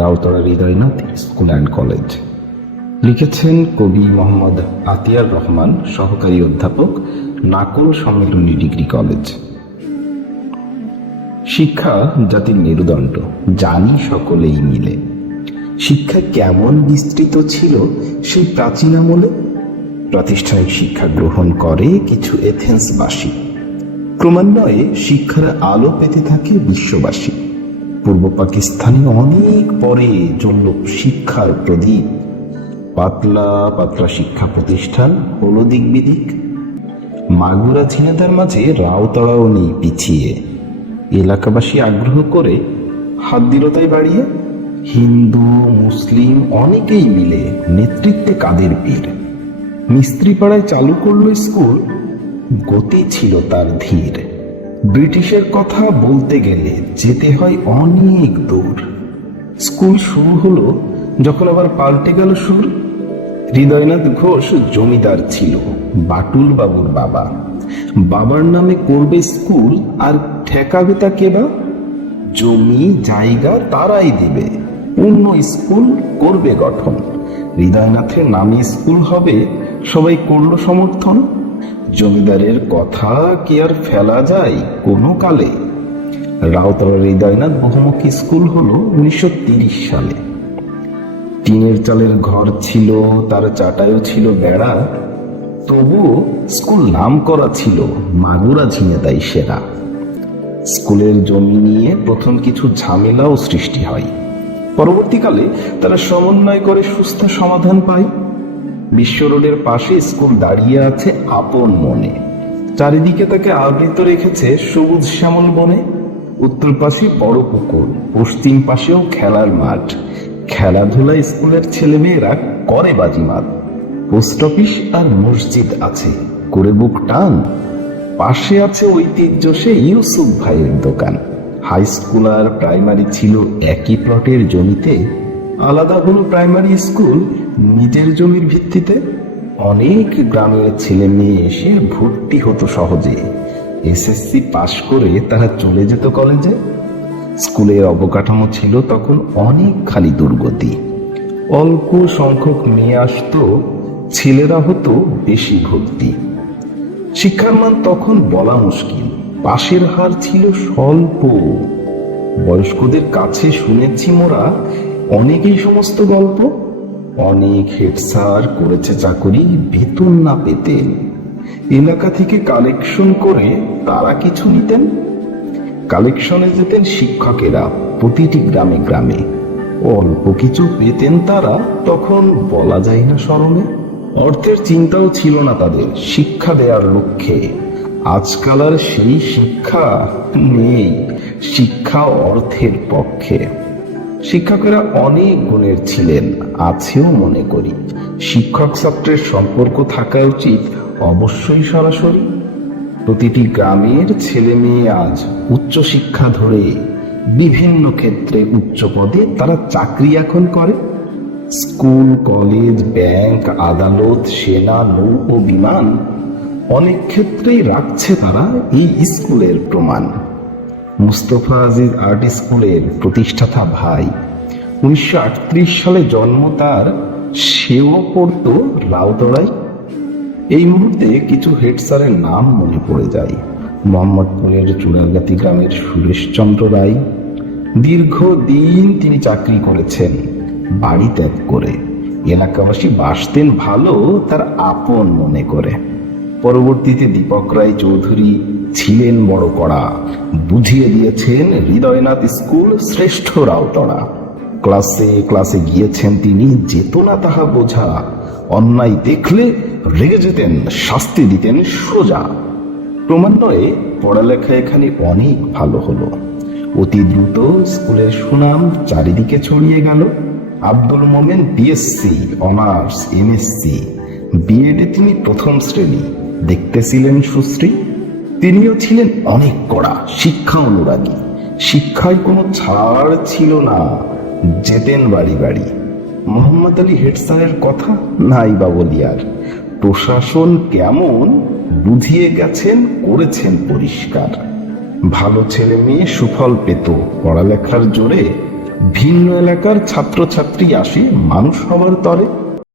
Rautara Hridaynath school and college. লিখেছেন কবি মোহাম্মদ আতিয়ার রহমান, সহকারী অধ্যাপক, নাকল সম্মিলনী ডিগ্রি কলেজ। শিক্ষা জাতির মেরুদণ্ড, জানি সকলেই মিলে। শিক্ষা কেমন বিস্তৃত ছিল সেই প্রাচীন আমলে। প্রাতিষ্ঠানিক শিক্ষা গ্রহণ করে কিছু এথেন্সবাসী, ক্রমান্বয়ে শিক্ষার আলো পেতে থাকে বিশ্ববাসী। পূর্ব পাকিস্তানে অনেক পরে জ্বলল শিক্ষার প্রদীপ। পাতলা পাতলা শিক্ষা প্রতিষ্ঠান হলো দিক বিদিক। মাগুরা ঝিনাইদার মাঝে রাউতড়াও নেই পিছিয়ে। এলাকাবাসী আগ্রহ করে হাত দিল তাই বাড়িয়ে। হিন্দু মুসলিম অনেকেই মিলে নেতৃত্বে কাদের পীর। মিস্ত্রিপাড়ায় চালু করল স্কুল, গতি ছিল তার ধীর। ব্রিটিশের কথা বলতে গেলে যেতে হয় অনেক দূর। স্কুল শুরু হলো যখন আবার পাল্টে গেল সুর। হৃদয়নাথ ঘোষ জমিদার ছিল, বাটুল বাবুর বাবা। বাবার নামে করবে স্কুল, আর ঠেকাবে তা কেবা? জমি জায়গা তারাই দেবে, পূর্ণ স্কুল করবে গঠন। হৃদয়নাথের নামে স্কুল হবে, সবাই করল সমর্থন। জমিদারের কথা কি আর ফেলা যায় কোনো কালে? রাউতড়া হৃদয়নাথ বহুমুখী স্কুল হলো 1930 সালে। টিনের চালের ঘর ছিল, তার চাটায়ও ছিল বেড়া। তবুও স্কুল নাম করা ছিল মাগুরা ঝিনাইদাই সেরা। স্কুলের জমি নিয়ে প্রথম কিছু ঝামেলাও সৃষ্টি হয়। পরবর্তীকালে তারা সমন্বয় করে সুস্থ সমাধান পায়। বিশ্ব রোডের পাশে স্কুল দাঁড়িয়ে আছে আপন মনে। চারিদিকে তাকে আবৃত রেখেছে সবুজ শ্যামল বনে। উত্তর পাশে বড় পুকুর, পশ্চিম পাশেও খেলার মাঠ। খেলাধুলা স্কুলের ছেলেমেয়েরা করে বাজিমাত। পোস্ট অফিস আর মসজিদ আছে, করে বুক টান। পাশে আছে ঐতিহ্য সে ইউসুফ ভাইয়ের দোকান। হাই স্কুল আর প্রাইমারি ছিল একই প্লটের জমিতে। আলাদা হলো প্রাইমারি স্কুল নিজের জমির ভিত্তিতে। অনেক গ্রামের ছেলে মেয়ে এসে ভর্তি হতো সহজে। এসএসসি পাশ করে তারা চলে যেত কলেজে। স্কুলের অবকাঠামো ছিল তখন অনেক খালি দুর্গতি। অল্প সংখ্যক মেয়ে আসতো, ছেলেরা হতো বেশি ভর্তি। শিক্ষার মান তখন বলা মুশকিল, পাশের হার ছিল স্বল্প। বয়স্কদের কাছে শুনেছি মোরা অনেকেই সমস্ত গল্প। অনেক হেড স্যার করেছে চাকরি, বেতন না পেতেন। এলাকা থেকে কালেকশন করে তারা কিছু নিতেন। কালেকশনে যেতেন শিক্ষকেরা প্রতিটি গ্রামে গ্রামে। অল্প কিছু পেতেন তারা, তখন বলা যায় না স্মরণে। অর্থের চিন্তাও ছিল না তাদের শিক্ষা দেওয়ার লক্ষ্যে। আজকাল আর সেই শিক্ষা নেই, শিক্ষা অর্থের পক্ষে। শিক্ষকেরা অনেক গুণের ছিলেন, আছেও মনে করি। শিক্ষক ছাত্রের সম্পর্ক থাকা উচিত অবশ্যই সরাসরি। প্রতিটি গ্রামের ছেলে মেয়ে আজ উচ্চশিক্ষা ধরে বিভিন্ন ক্ষেত্রে উচ্চ পদে তারা চাকরি এখন করে। স্কুল কলেজ ব্যাংক আদালত সেনা নৌ ও বিমান অনেক ক্ষেত্রেই রাখছে তারা এই স্কুলের প্রমাণ। মুস্তফা আজিজ আর্ট স্কুলের প্রতিষ্ঠাতা ভাই, 1938 সালে জন্ম তার। সেও পড়তো রাউতড়ায়। এই মুহূর্তে কিছু হেড স্যারের নাম মনে পড়ে যায়। মোহাম্মদপুরের চুড়ারগাতি গ্রামের সুরেশচন্দ্র রায়। দীর্ঘদিন তিনি চাকরি করেছেন বাড়ি ত্যাগ করে। এলাকাবাসী বাসতেন ভালো তার আপন মনে করে। পরবর্তীতে দীপক রায় চৌধুরী ছিলেন বড় কড়া, বুঝিয়ে দিয়েছেন হৃদয়নাথ স্কুল শ্রেষ্ঠ রাউতড়া। ক্লাসে ক্লাসে গিয়েছেন তিনি, যেত না তাহা বোঝা। অন্যায় দেখলে রেগে যেতেন, শাস্তি দিতেন সোজা। ক্রমান্বয়ে পড়ালেখা এখানে অনেক ভালো হলো। অতি দ্রুত স্কুলের সুনাম চারিদিকে ছড়িয়ে গেল। Abdul Momen BSc honours MSc বিএডে তিনি প্রথম শ্রেণী। দেখতেছিলেন সুশ্রী। তিনিও ছিলেন অনেক কড়া শিক্ষা অনুরাগী। শিক্ষায় কোনো ছাড় ছিল না, যেতেন বাড়ি বাড়ি। মোহাম্মদ আলী হেড স্যারের কথা নাই বা বলি আর। প্রশাসন কেমন বুঝিয়ে গেছেন, করেছেন পরিষ্কার। ভালো ছেলে মেয়ে সুফল পেত পড়ালেখার জোরে। ভিন্ন এলাকার ছাত্রছাত্রী আসে মানুষ হওয়ার তরে।